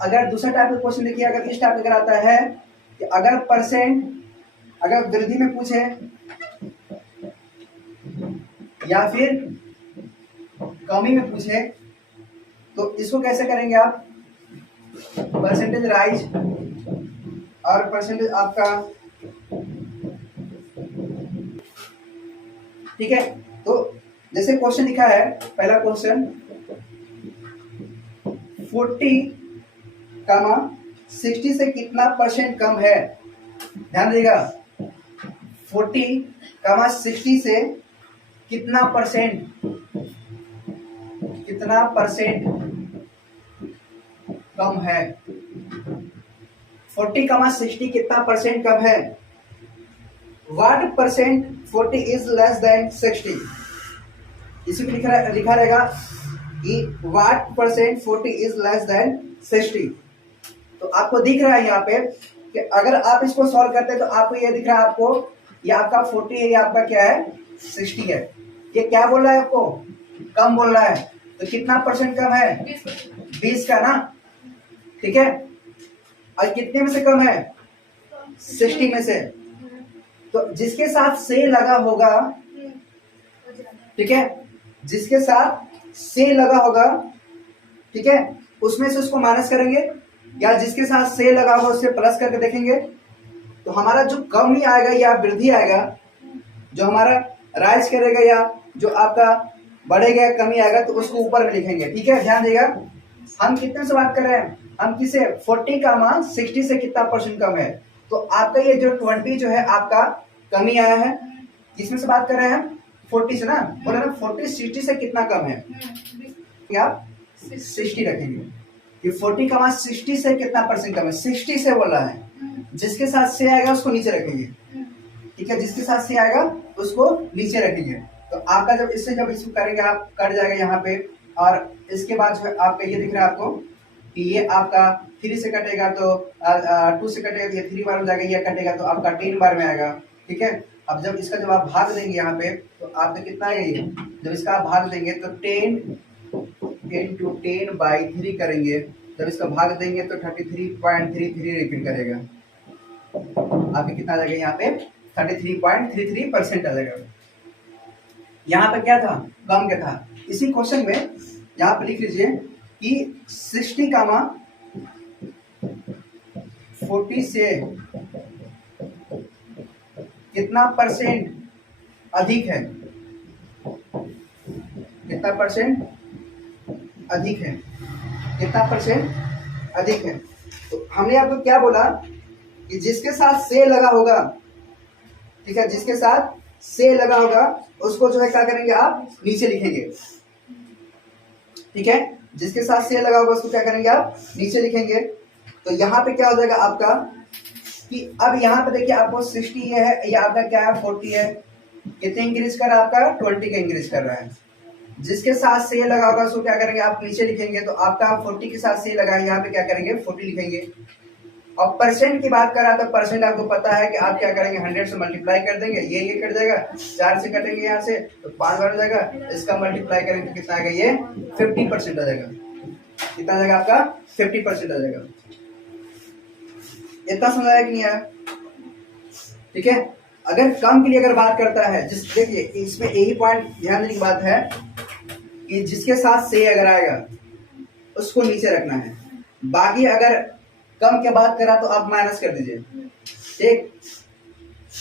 अगर दूसरा टाइप का क्वेश्चन देखिए, अगर इस टाइप का अगर आता है कि अगर परसेंट अगर वृद्धि में पूछे या फिर कमी में पूछे, तो इसको कैसे करेंगे आप? परसेंटेज राइज और परसेंटेज आपका, ठीक है। तो जैसे क्वेश्चन लिखा है, पहला क्वेश्चन 40, 60 से कितना परसेंट कम है? ध्यान देगा, 40, 60 से कितना परसेंट कम है? 40, 60 कितना परसेंट कम है? What percent 40 is less than 60? इसी को लिखा रहेगा कि what percent 40 is less than 60। तो आपको दिख रहा है यहाँ पे कि अगर आप इसको सॉल्व करते हैं तो आपको ये दिख रहा है, आपको ये आपका 40 है, ये आपका क्या है 60 है। ये क्या बोल रहा है आपको? कम बोल रहा है। तो कितना परसेंट कम है? 20 का ना, ठीक है। और कितने में से कम है? 60 में से। तो जिसके साथ से लगा होगा, ठीक है, जिसके साथ से लगा होगा, ठीक है, उसमें से उसको माइनस करेंगे, या जिसके साथ से लगा होगा उससे प्लस करके देखेंगे। तो हमारा जो कमी आएगा या वृद्धि आएगा, जो हमारा राइज करेगा या जो आपका बढ़ेगा या कमी आएगा, तो उसको ऊपर में लिखेंगे, ठीक है। ध्यान देगा, हम कितने से बात कर रहे हैं? हम किसे? 40, 60 से कितना परसेंट कम है? तो आपका ये जो 20 जो है आपका कमी आया है, किसमें से बात कर रहे हैं? 40 से ना, बोले ना 40, 60 से कितना कम है? आप 60 रखेंगे कि 40, 60 से कितना परसेंट कम है? 60 से बोल रहा है। जिसके साथ से आएगा उसको नीचे रखेंगे, ठीक है, जिसके साथ से आएगा उसको नीचे रखेंगे। तो आपका जब इससे जब इसको करेंगे आप, कट जाएगा यहाँ पे, और इसके बाद जो है आपका ये दिख रहा है आपको कि ये आपका 3 से कटेगा तो 2 से कटेगा तो ये 3 बार हो जाएगा, ये कटेगा तो आपका 10 बार में आएगा, ठीक है। अब जब इसका जब आप भाग देंगे यहाँ पे, तो आपका कितना है ये? जब इसका आप भाग देंगे तो 10 × 10/3 करेंगे। जब इसका भाग देंगे तो 33.33 रिपीट करेगा। आपके कितना आ जाएगा यहाँ पे? 33.33% आ जाएगा। यहाँ पे क्या था? कम क्या था? इसी क्वेश्चन में यहाँ पे लिख लीजिए कि 60, 40 से कितना परसेंट अधिक है? कितना परसेंट अधिक है? कितना परसेंट अधिक है? तो हमने आपको क्या बोला कि जिसके साथ से लगा होगा, ठीक है, जिसके साथ से लगा होगा उसको जो है क्या करेंगे आप? नीचे लिखेंगे, ठीक है। जिसके साथ से लगा होगा उसको क्या करेंगे आप? नीचे लिखेंगे। तो यहाँ पे क्या हो जाएगा आपका कि अब यहाँ पे देखिए आपको 60 ये है, ये आपका क्या है 40 है, कितने इंक्रीज कर रहा है आपका? 20 का इंक्रीज कर रहा है। जिसके साथ से लगा होगा उसको क्या करेंगे आप? नीचे लिखेंगे। तो आपका 40 के साथ से लगा है, यहाँ पे क्या करेंगे? 40 लिखेंगे। और परसेंट की बात कर रहा है तो परसेंट आपको पता है कि आप क्या करेंगे? 100 से मल्टीप्लाई कर देंगे, ये कट जाएगा, 4 से कटेंगे यहाँ से तो 5 बार हो जाएगा, इसका मल्टीप्लाई करेंगे तो कितना आएगा? ये 50% आ जाएगा। कितना आ जाएगा आपका? 50% आ जाएगा। इतना समझ आया कि नहीं आया? ठीक है। अगर कम के लिए अगर बात करता है, जिस देखिए इसमें यही पॉइंट ध्यान देने की बात है कि जिसके साथ से अगर आएगा उसको नीचे रखना है। बाकी अगर कम के बात करा तो आप माइनस कर दीजिए, ठीक।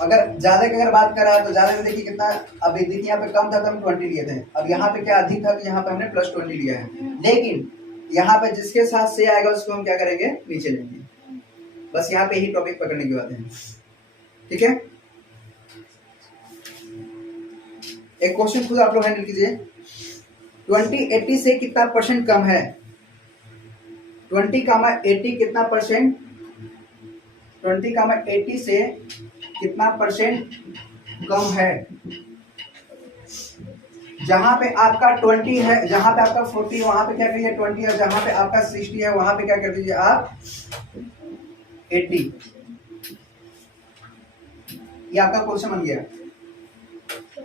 अगर ज्यादा की अगर बात करा तो ज्यादा में देखिए कितना, अब देखिए यहाँ पे कम था तो हम 20 लिए थे, अब यहाँ पे क्या अधिक था तो यहाँ पे हमने +20 लिया है। लेकिन यहाँ पे जिसके साथ से आएगा उसको हम क्या करेंगे? नीचे लेंगे। बस यहाँ पे ही टॉपिक पकड़ने की बात है, ठीक है। एक क्वेश्चन खुद आप लोग हैंडल कीजिए। 20 80 से कितना परसेंट कम है? 20, 80 कितना परसेंट? 20, 80 से कितना परसेंट कम है? जहां पे आपका 20 है, जहां पे आपका 40, वहां पे क्या करिए 20, और जहां पे आपका 60 है वहां पे क्या कर दीजिए आप? 80। ये आपका क्वेश्चन बन गया।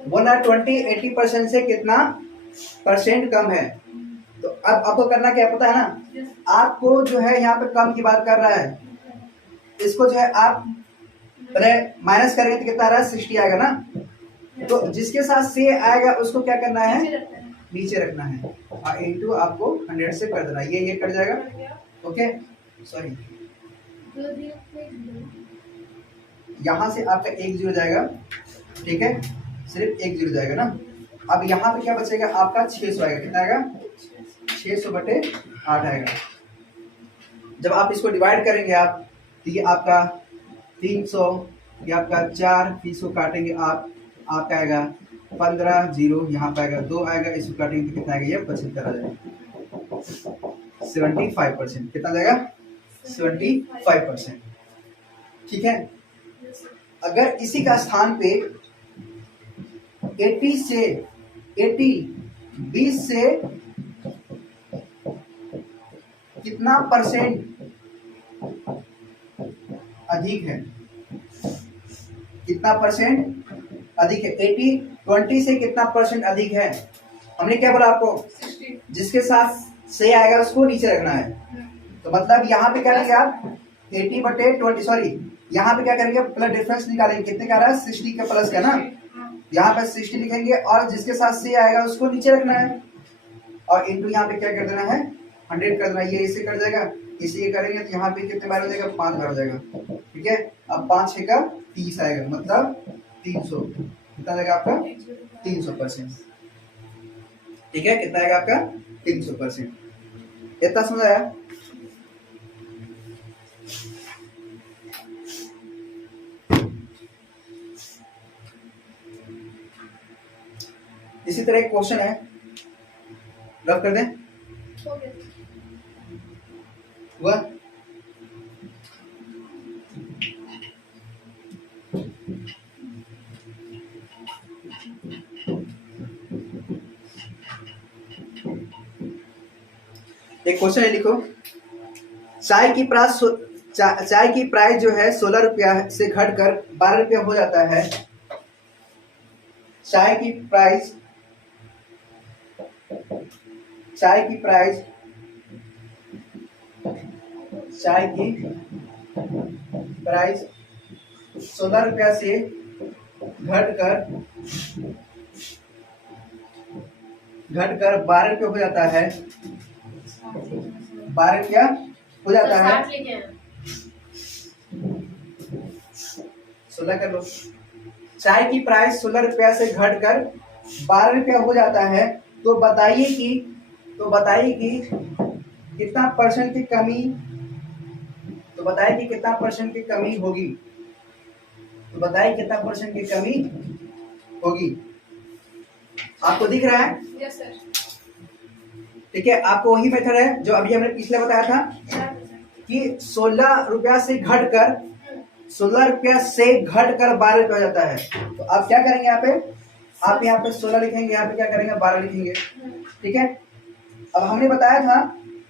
बोला 20 80% से कितना परसेंट कम है? तो अब आपको करना क्या है पता है ना, आपको जो है यहाँ पे कम की बात कर रहा है, इसको जो है आप पहले माइनस करेंगे तो कितना आ रहा है 60 आएगा ना, तो जिसके साथ से आएगा उसको क्या करना है, नीचे रखना है और इनटू आपको 100 से कर देना, ये कट जाएगा। ओके सॉरी, यहाँ से आपका 1 0 जाएगा, ठीक है, सिर्फ 1 0 जाएगा ना। अब यहाँ पे क्या बचेगा आपका 600 आएगा, कितना आएगा 600/8 आएगा। जब आप इसको डिवाइड करेंगे आप, तो ये आपका 300, ये आपका 4 300 काटेंगे आप, आपका आएगा 15 0, यहाँ पे आएगा 2 आएगा, इसको काटेंगे तो कितना आएगा, ये 75 आ जाएगा, 75%। कितना जाएगा 75%, ठीक है। अगर इसी का स्थान पे 80 से 20 से कितना परसेंट अधिक है, कितना परसेंट अधिक है, 20 से कितना परसेंट अधिक है, हमने क्या बोला आपको 60। जिसके साथ से आएगा उसको नीचे रखना है। तो मतलब यहाँ पे क्या करेंगे आप 80/20, सॉरी यहाँ पे क्या करेंगे प्लस डिफरेंस निकालेंगे, कितने का आ रहा है 60 के प्लस का ना, यहाँ पे 60 लिखेंगे और जिसके साथ से आएगा उसको नीचे रखना है और इनटू यहाँ पे क्या कर देना है 100 कर देना, ये इससे कट जाएगा, इसे करेंगे तो यहाँ पे कितने बार हो जाएगा 5 बार हो जाएगा, ठीक है। अब 5 6 का 30 आएगा, मतलब 300, कितना आएगा आपका 300%, ठीक है। कितना आएगा आपका 300%, इतना समझ आया। इसी तरह एक क्वेश्चन है, रब कर दें, हुआ एक क्वेश्चन है, लिखो चाय की प्राइस जो है 16 रुपया से घटकर 12 रुपया हो जाता है। चाय की प्राइस 16 रुपया से घटकर 12 रुपया हो जाता है, 12 रुपया हो जाता है, 16 कर लो। चाय की प्राइस 16 रुपया से घटकर 12 रुपया हो जाता है, तो बताइए कि कितना परसेंट की कमी, तो बताइए कि कितना परसेंट की कमी होगी, तो बताइए कितना परसेंट की कमी होगी। आपको दिख रहा है? Yes sir. ठीक है, आपको वही मेथड है जो अभी हमने पिछले बताया था कि 16 रुपया से घटकर 12 रुपया हो जाता है। तो आप क्या करेंगे यहाँ पे, आप यहाँ पे 16 लिखेंगे, यहाँ पे क्या करेंगे 12 लिखेंगे, ठीक है। अब हमने बताया था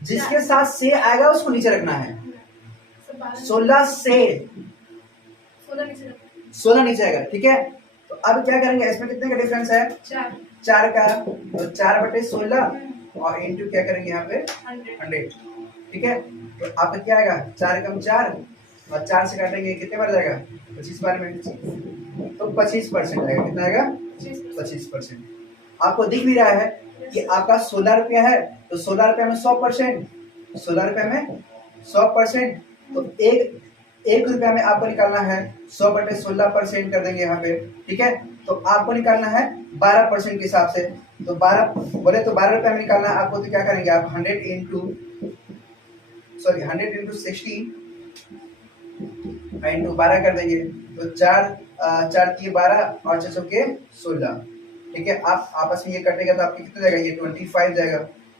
जिसके साथ से आएगा उसको नीचे रखना है, 16 से 16 नीचे आएगा, ठीक है। तो अब क्या करेंगे, इसमें कितने का डिफरेंस है 4 का, तो 4/16 और इंटू क्या करेंगे यहाँ पे 100, ठीक है। तो आपका क्या आएगा 4 कम 4 और 4 से काटेंगे कितने बार जाएगा 25 बार में, तो 25% आएगा, कितना आएगा 25%। आपको दिख भी रहा है कि आपका 16 रुपया है, तो 16 रुपया में 100%, 16 रुपया में 100%, तो एक रुपया में आपको निकालना है 100/16% कर देंगे यहाँ पे, ठीक है। तो आपको निकालना है 12% के हिसाब से, तो 12 बोले तो 12 रुपया में निकालना है आपको, तो क्या करेंगे आप 100 इंटू 60 इंटू 12 कर देंगे, तो 4 3 12 और 6 के 16, ठीक है। आप आपस में ये कटेगा तो आपके कितना जाएगा, ये 25 जाएगा,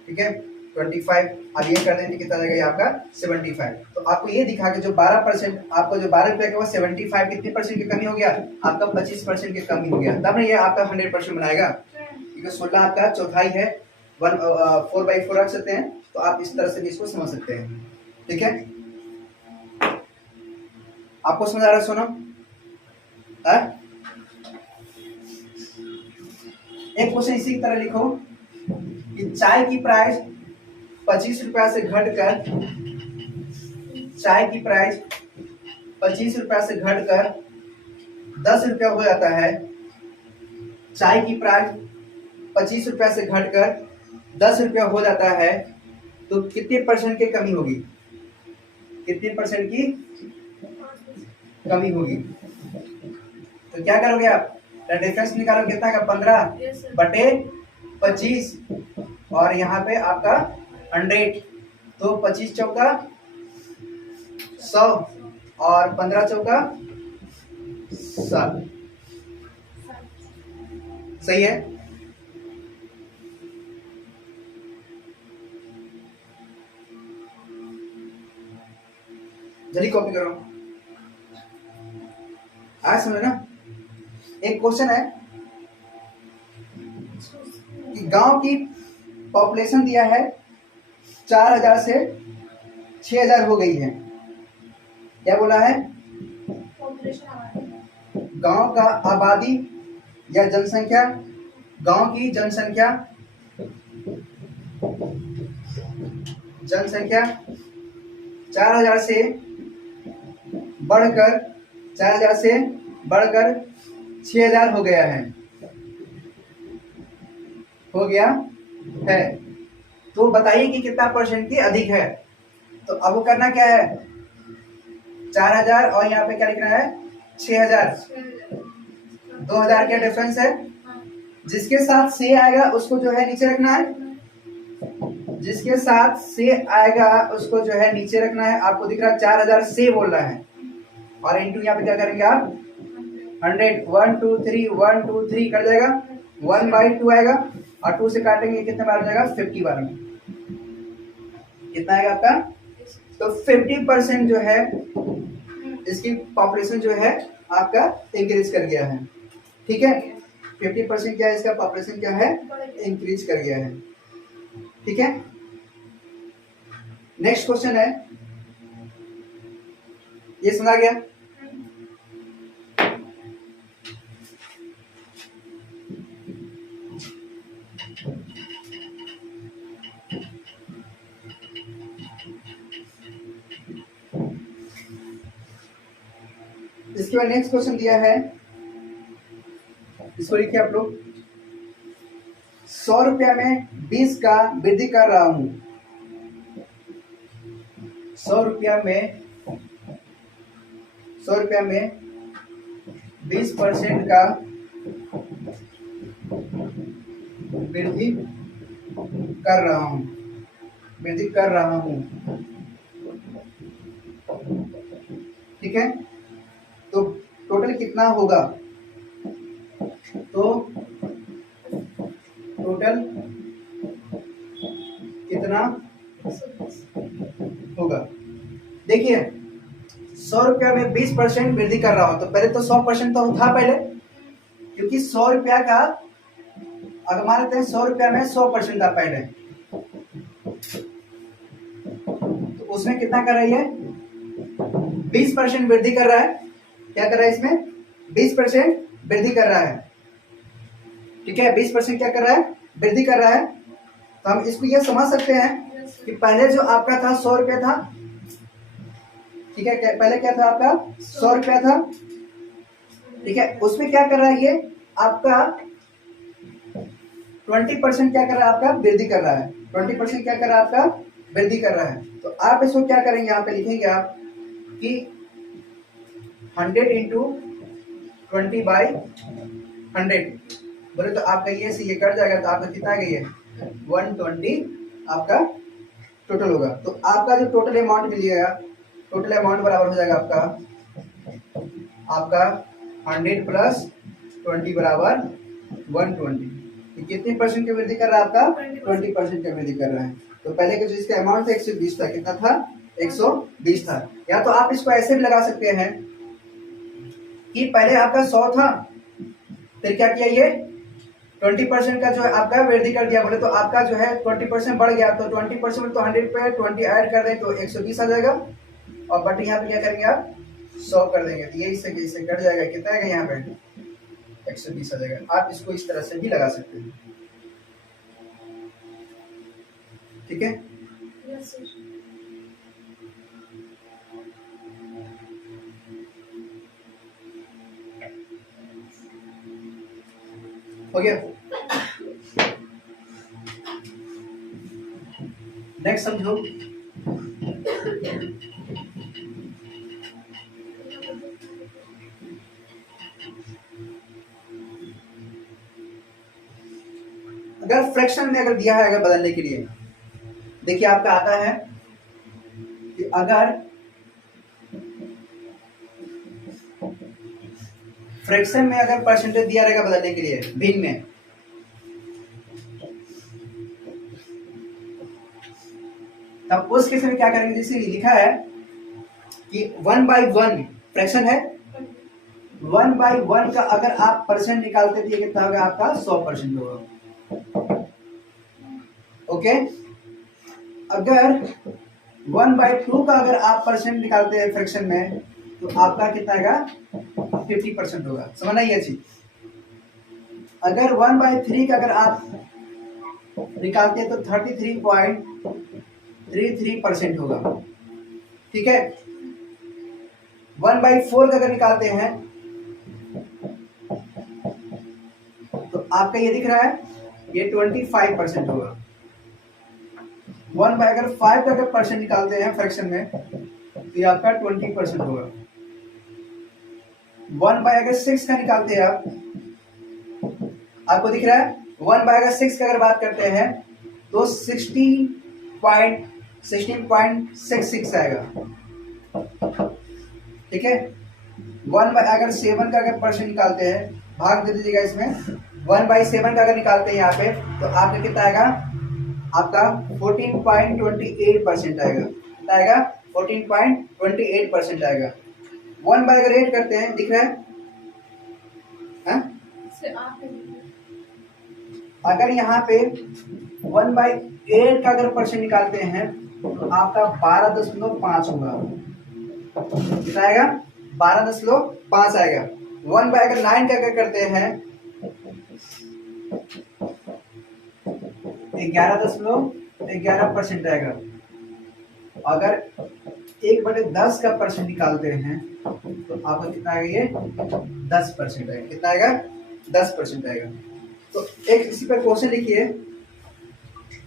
ठीक है 25। अब ये कर देंगे कितना जाएगा, ये आपका 75। तो आपको ये दिखा कि जो 12% आपको जो 12 रुपया का वो 75 कितने परसेंट की कमी हो गया, आपका 25% की कमी हो गया, तब ना ये आपका 100% बनाएगा, क्योंकि 16 आपका चौथाई है, 4/4 रख सकते हैं, तो आप इस तरह से भी इसको समझ सकते हैं, ठीक है। आपको समझ आ रहा है सोनम? एक क्वेश्चन इसी की तरह लिखो कि चाय की प्राइस ₹25 से घटकर चाय की प्राइस ₹25 से घटकर ₹10 हो जाता है, चाय की प्राइस ₹25 से घटकर ₹10 हो जाता है, तो कितने परसेंट की कमी होगी? कितने परसेंट की कमी होगी? तो क्या करोगे आप? डिफरेंस निकालो, कितना का? 15/25 और यहाँ पे आपका 100, तो 25 चौका 100 और 15 चौका 60। सही है? जल्दी कॉपी करो, आज समझ ना। एक क्वेश्चन है कि गांव की पॉपुलेशन दिया है 4000 से 6000 हो गई है। क्या बोला है? गांव का आबादी या जनसंख्या, गांव की जनसंख्या 4000 से बढ़कर 6000 हो गया है, तो बताइए कि कितना परसेंट की अधिक है। तो अब वो करना क्या है? 4000 और यहाँ पे क्या लिखना है? 6000। 2000 क्या डिफरेंस है? जिसके साथ से आएगा उसको जो है नीचे रखना है, जिसके साथ से आएगा उसको जो है नीचे रखना है। आपको दिख रहा है 4000 से बोल रहा है, और इंटू यहाँ पे क्या करेंगे आप? 100। 1 2 3 1 2 3 कट जाएगा, 1/2 आएगा, और 2 से काटेंगे कितने बार हो जाएगा? 50 बार में। कितना आएगा आपका? तो 50% जो है इसकी पॉपुलेशन जो है आपका इंक्रीज कर गया है। ठीक है, 50% क्या है? इसका पॉपुलेशन क्या है? इंक्रीज कर गया है। ठीक है, नेक्स्ट क्वेश्चन है, ये सुना गया? इसके बाद नेक्स्ट क्वेश्चन दिया है, इसको लिखिए आप लोग। 100 रुपया में 20 का वृद्धि कर रहा हूं। 100 रुपया में 20% का वृद्धि कर रहा हूं। ठीक है, तो टोटल कितना होगा? तो टोटल कितना होगा? देखिए, 100 रुपया में 20% वृद्धि कर रहा हूं, तो पहले तो 100% तो था पहले, क्योंकि 100 रुपया का अगर मान लेते हैं 100 रुपया में 100% था पहले, तो उसमें कितना कर रही है? 20% वृद्धि कर रहा है। क्या कर रहा है इसमें? 20% वृद्धि कर रहा है। ठीक है, 20% क्या कर रहा है? वृद्धि कर रहा है। तो हम इसको ये समझ सकते हैं कि पहले जो आपका था 100 रुपया था। ठीक है, पहले क्या था आपका? 100 रुपया था। ठीक है, उसमें क्या कर रहा है? ये आपका 20% क्या कर रहा है? आपका वृद्धि कर रहा है। 20% क्या कर रहा है? आपका वृद्धि कर रहा है। तो आप इसको क्या करेंगे? यहाँ पे लिखेंगे आप कि 100 इंटू 20/100 बोले तो आपका ये से ये कट जाएगा, तो आपका कितना गई है? 120 आपका टोटल होगा। तो आपका जो टोटल अमाउंट मिलेगा, टोटल अमाउंट बराबर हो जाएगा आपका 100 प्लस 20 बराबर 120। कितने परसेंट की वृद्धि कर रहा है? आपका 20% की वृद्धि कर रहा है। तो पहले के जो इसका अमाउंट था 120 था, कितना था? 120 था। या तो आप इसको ऐसे भी लगा सकते हैं कि पहले आपका 100 था, फिर क्या किया? ये 20% का जो है आपका वृद्धि कर दिया, बोले तो आपका जो है 20% बढ़ गया, तो 20% तो 100 पे 20 ऐड कर दें तो 120 आ जाएगा, और बट यहाँ पे क्या करेंगे आप? 100 कर देंगे, तो ये इससे कट जाएगा, कितना आएगा यहाँ पे? 120 आ जाएगा। आप इसको इस तरह से भी लगा सकते हैं। ठीक है, सर। हो गया। नेक्स्ट समझो। अगर फ्रैक्शन में अगर दिया है अगर बदलने के लिए, देखिए आपका आता है कि अगर फ्रैक्शन में अगर परसेंटेज दिया रहेगा बदलने के लिए भिन्न में, तब उस केस में क्या करेंगे, जैसे लिखा है कि 1/1 फ्रैक्शन है, 1/1 का अगर आप परसेंट निकालते थे कितना होगा आपका 100% होगा। ओके, अगर 1/2 का अगर आप परसेंट निकालते हैं फ्रैक्शन में तो आपका कितना आएगा 50% होगा। समझना ये चीज। अगर 1/3 का अगर आप निकालते हैं तो 33.33% होगा। ठीक है, 1/4 का अगर निकालते हैं तो आपका ये दिख रहा है ये 25% होगा। 1/5 का अगर परसेंट निकालते हैं फ्रैक्शन में तो ये आपका 20% होगा। 1/6 का निकालते हैं आपको दिख रहा है 1/6 का अगर बात करते हैं तो 16.66 आएगा। ठीक है, 1/7 का अगर परसेंट निकालते हैं, भाग दे दीजिएगा इसमें, 1/7 का अगर निकालते हैं यहाँ पे तो आपका कितना आएगा, आपका 14.28% आएगा। कितना आएगा 14.28% आएगा। 1/8 करते हैं, दिख रहा है अगर यहाँ पे 1/8 का अगर परसेंट निकालते हैं तो आपका 12.5 होगा। कितना आएगा 12.5 आएगा। 1/9 का अगर करते हैं 11.11% आएगा। अगर 1/10 का परसेंट निकालते हैं तो आपका कितना आएगा, ये 10% आएगा। कितना आएगा 10% आएगा। तो एक इसी पर क्वेश्चन लिखिए,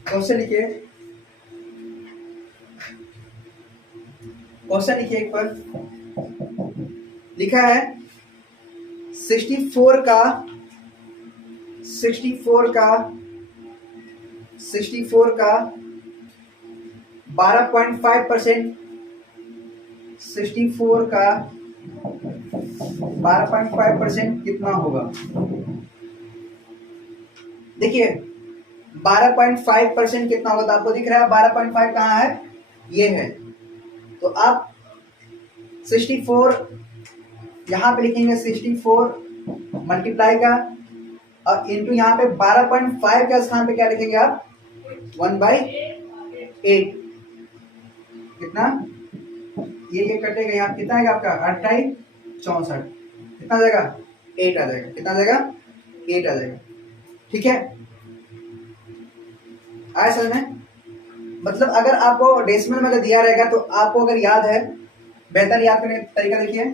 क्वेश्चन लिखिए एक पर लिखा है 64 का 12.5%, 64 का 12.5% कितना होगा। देखिए 12.5% कितना होगा, तो आपको दिख रहा है 12.5 कहाँ है, ये है। तो आप 64 यहां पे लिखेंगे, 64 मल्टीप्लाई का और इंटू यहाँ पे 12.5 का स्थान पे क्या लिखेंगे आप 1/8। कितना ये कटेगा, यहाँ कितना आएगा आपका 28 64 कितना आ जाएगा 8 आ जाएगा। कितना आ जाएगा 8 आ जाएगा। ठीक है, आया समझ में। मतलब अगर आपको डेसिमल में अगर दिया रहेगा तो आपको अगर याद है, बेहतर याद करने का तरीका देखिए,